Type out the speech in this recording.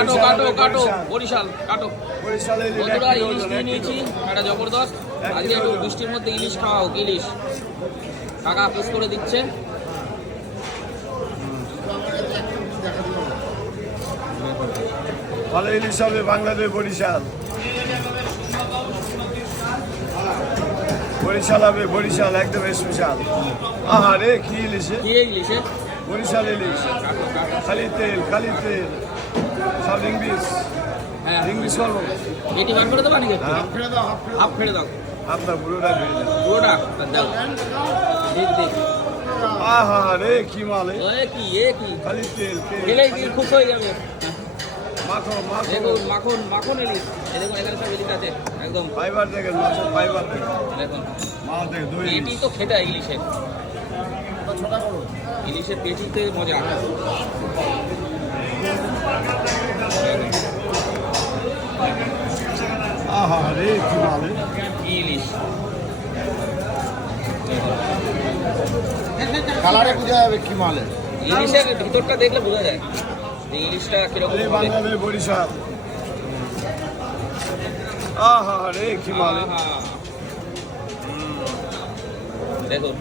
কাটো কাটো কাটো বরিশাল কাটো। বরিশালে বন্ধুরা ইলিশ নিয়ে নিয়েছি একটা জবরদস্ত। আজকে একটু বৃষ্টির মধ্যে ইলিশ খাওয়া হোক। ইলিশ কাকা পিস করে দিচ্ছে। ভালো ইলিশ হবে বাংলাদেশ বরিশাল। বরিশাল হবে বরিশাল একদম স্পেশাল। আহারে কি ইলিশে কি ইলিশে বরিশাল ইলিশ খালি তেল সব ইংলিশ। হ্যাঁ ইংলিশ করবো এটি বার করে দেবো নাকি? হাফ ফেলে দাও আপনার পুরোটা ভেজে দেন। পুরোটা দাও দেখ দেখ। আহারে কি মালে এ কি খালি তেল খেলে কি খুশ হয়ে যাবে। মাখো দেখুন মাখন মাখন ইলিশ। এই দেখুন এখানে সব ইলিশ আছে একদম। ফাইবার দেখেন মাছের ফাইবার দেখেন দেখুন মাছ দেখেন দই পেটি তো খেতে হয় ইলিশের। ইলিশের পেটিতে মজা। আহারে কি মালে কি ইলিশ কালারে বোঝা যাবে কি মালে। ইলিশের ভিতরটা দেখলে বোঝা যায় যে ইলিশটা কিরকম হবে। বাংলাদেশ বরিশাল। আহারে কি মালে আহা। দেখুন